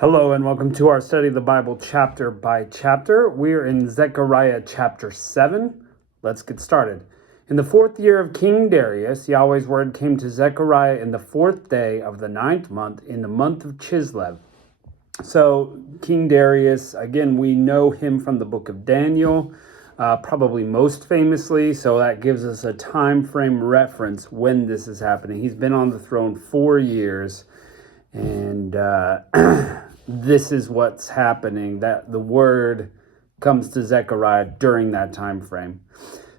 Hello and welcome to our study of the Bible chapter by chapter. We're in Zechariah chapter 7. Let's get started. In the 4th year of King Darius, Yahweh's word came to Zechariah in the 4th day of the 9th month, in the month of Chislev. So King Darius, again, we know him from the book of Daniel, probably most famously. So that gives us a time frame reference when this is happening. He's been on the throne 4 years. And this is what's happening, that the word comes to Zechariah during that time frame.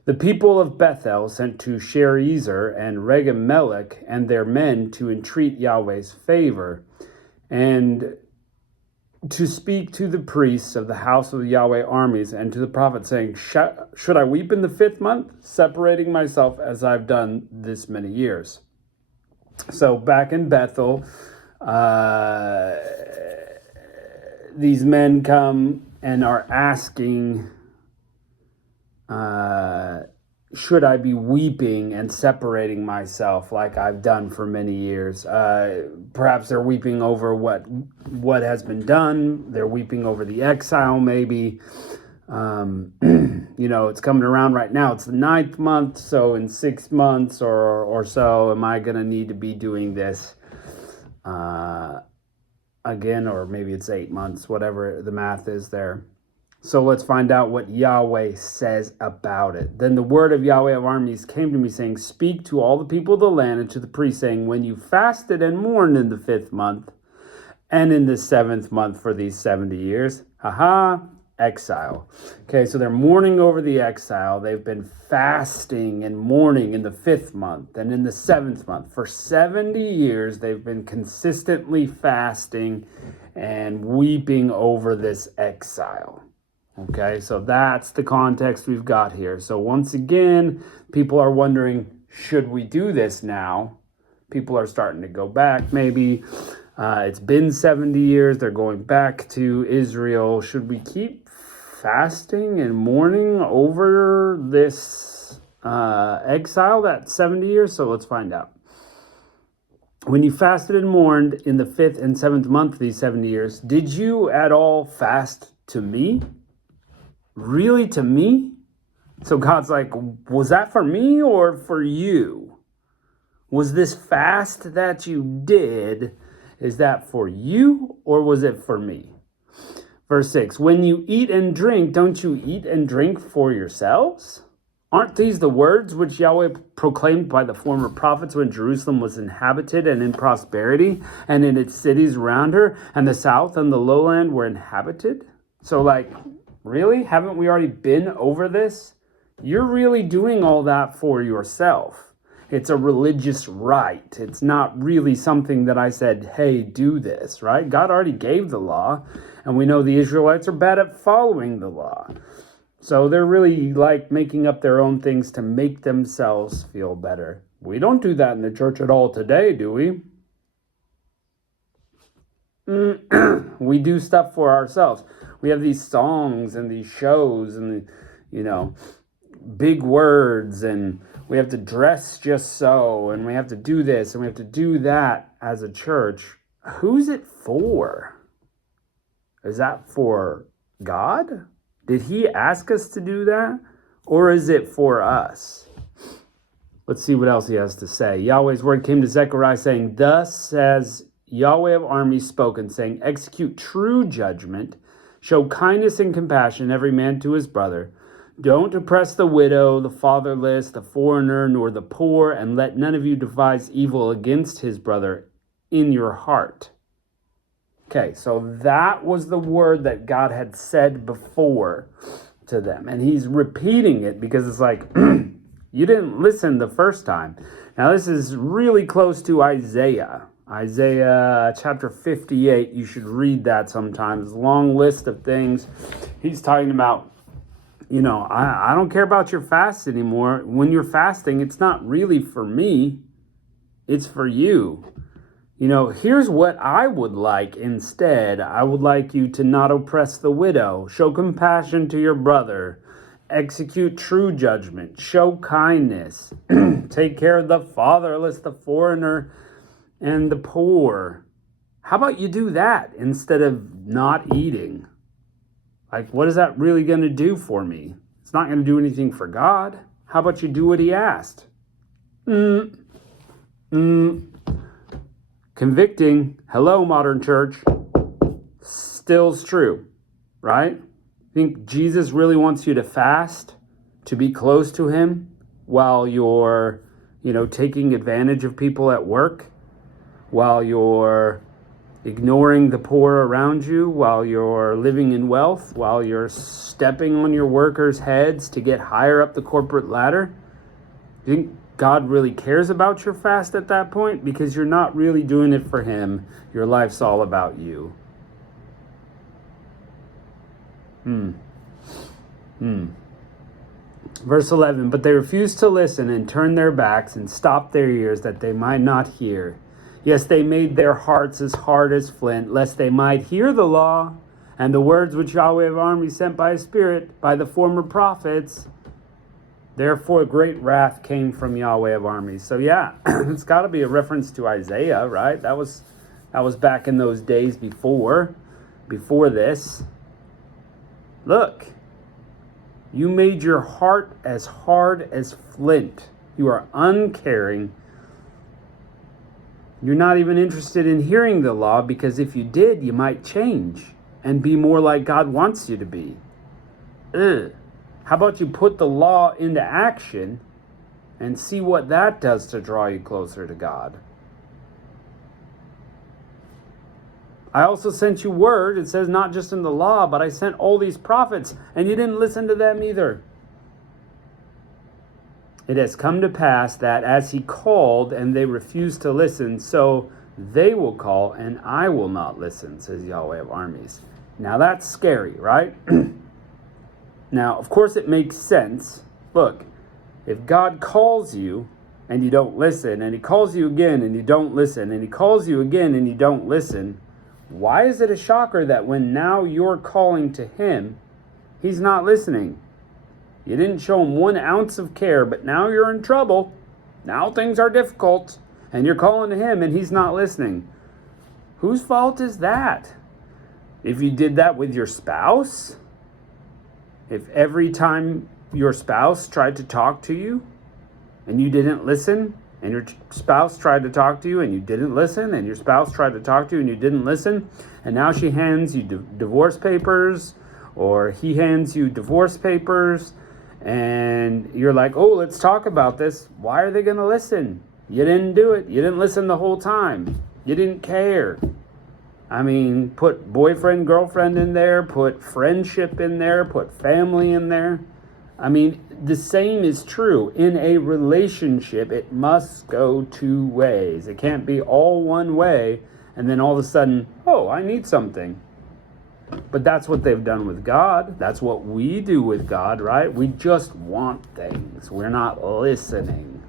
The people of Bethel sent to Sherezer and Regem-melech and their men to entreat Yahweh's favor and to speak to the priests of the house of the Yahweh armies and to the prophet, saying, should I weep in the 5th month, separating myself as I've done this many years? So back in Bethel, these men come and are asking, should I be weeping and separating myself like I've done for many years? Perhaps they're weeping over what has been done. They're weeping over the exile, maybe. It's coming around right now. It's the 9th month, so in 6 months or so, am I going to need to be doing this again, or maybe it's 8 months, whatever the math is there. So let's find out what Yahweh says about it. Then the word of Yahweh of armies came to me, saying, speak to all the people of the land and to the priests, saying, when you fasted and mourned in the 5th month and in the 7th month for these 70 years, exile. Okay, so they're mourning over the exile. They've been fasting and mourning in the 5th month and in the 7th month. For 70 years, they've been consistently fasting and weeping over this exile. Okay, so that's the context we've got here. So once again, people are wondering, should we do this now? People are starting to go back, maybe. It's been 70 years. They're going back to Israel. Should we keep fasting and mourning over this exile, that 70 years? So let's find out. When you fasted and mourned in the 5th and 7th month of these 70 years, did you at all fast to me? Really, to me? So God's like, was that for me or for you? Was this fast that you did, is that for you or was it for me? Verse 6, when you eat and drink, don't you eat and drink for yourselves? Aren't these the words which Yahweh proclaimed by the former prophets when Jerusalem was inhabited and in prosperity, and in its cities around her, and the south and the lowland were inhabited? So really? Haven't we already been over this? You're really doing all that for yourself. It's a religious rite. It's not really something that I said, hey, do this, right? God already gave the law, and we know the Israelites are bad at following the law. So they're really making up their own things to make themselves feel better. We don't do that in the church at all today, do we? We do stuff for ourselves. We have these songs and these shows and, big words, and we have to dress just so, and we have to do this, and we have to do that as a church. Who's it for? Is that for God? Did he ask us to do that? Or is it for us? Let's see what else he has to say. Yahweh's word came to Zechariah, saying, thus has Yahweh of armies spoken, saying, execute true judgment, show kindness and compassion, every man to his brother. Don't oppress the widow, the fatherless, the foreigner, nor the poor, and let none of you devise evil against his brother in your heart. Okay, so that was the word that God had said before to them. And he's repeating it because it's like, you didn't listen the first time. Now this is really close to Isaiah. Isaiah chapter 58, you should read that sometimes. Long list of things. He's talking about, I don't care about your fast anymore. When you're fasting, it's not really for me. It's for you. Here's what I would like instead. I would like you to not oppress the widow. Show compassion to your brother. Execute true judgment. Show kindness. Take care of the fatherless, the foreigner, and the poor. How about you do that instead of not eating? Like, what is that really going to do for me? It's not going to do anything for God. How about you do what he asked? Convicting. Hello, modern church. Still's true, right? Think Jesus really wants you to fast, to be close to him while you're, taking advantage of people at work, while you're ignoring the poor around you, while you're living in wealth, while you're stepping on your workers' heads to get higher up the corporate ladder? You think God really cares about your fast at that point? Because you're not really doing it for him. Your life's all about you. Verse 11, but they refused to listen and turned their backs and stopped their ears that they might not hear. Yes, they made their hearts as hard as flint, lest they might hear the law and the words which Yahweh of armies sent by his Spirit by the former prophets. Therefore, great wrath came from Yahweh of armies. So yeah, it's got to be a reference to Isaiah, right? That was back in those days before this. Look, you made your heart as hard as flint. You are uncaring. You're not even interested in hearing the law, because if you did, you might change and be more like God wants you to be. How about you put the law into action and see what that does to draw you closer to God? I also sent you word. It says not just in the law, but I sent all these prophets, and you didn't listen to them either. It has come to pass that as he called and they refused to listen, so they will call and I will not listen, says Yahweh of armies. Now that's scary, right? Now, of course it makes sense. Look, if God calls you and you don't listen, and he calls you again and you don't listen, and he calls you again and you don't listen, why is it a shocker that when now you're calling to him, he's not listening? You didn't show him 1 ounce of care, but now you're in trouble. Now things are difficult, and you're calling to him and he's not listening. Whose fault is that? If you did that with your spouse, if every time your spouse tried to talk to you and you didn't listen, and your spouse tried to talk to you and you didn't listen, and your spouse tried to talk to you and you didn't listen, and now she hands you divorce papers, or he hands you divorce papers, and you're like, oh, let's talk about this. Why are they going to listen? You didn't do it. You didn't listen the whole time. You didn't care. I mean, put boyfriend, girlfriend in there, put friendship in there, put family in there. I mean, the same is true. In a relationship, it must go 2 ways. It can't be all one way, and then all of a sudden, oh, I need something. But that's what they've done with God. That's what we do with God, right? We just want things. We're not listening.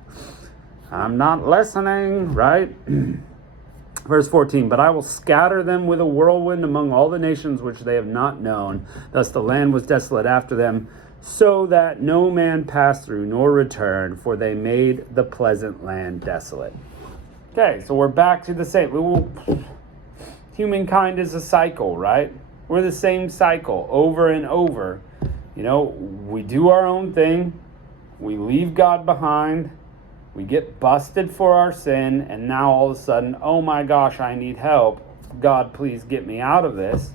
I'm not listening, right? Verse 14, but I will scatter them with a whirlwind among all the nations which they have not known. Thus the land was desolate after them, so that no man passed through nor returned, for they made the pleasant land desolate. Okay, so we're back to the same. Humankind is a cycle, right? We're the same cycle over and over. We do our own thing. We leave God behind. We get busted for our sin. And now all of a sudden, oh my gosh, I need help. God, please get me out of this.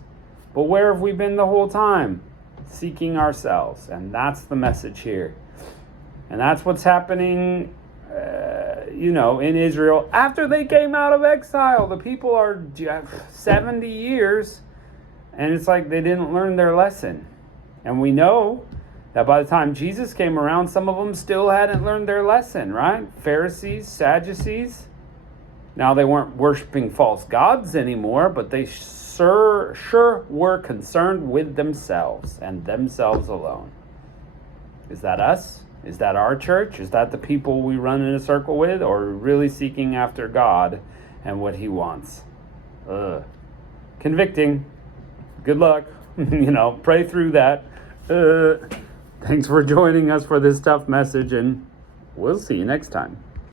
But where have we been the whole time? Seeking ourselves. And that's the message here. And that's what's happening, in Israel. After they came out of exile, the people are 70 years. And it's like they didn't learn their lesson. And we know that by the time Jesus came around, some of them still hadn't learned their lesson, right? Pharisees, Sadducees. Now they weren't worshiping false gods anymore, but they sure were concerned with themselves and themselves alone. Is that us? Is that our church? Is that the people we run in a circle with? Or really seeking after God and what he wants? Convicting. Good luck. Pray through that. Thanks for joining us for this tough message, and we'll see you next time.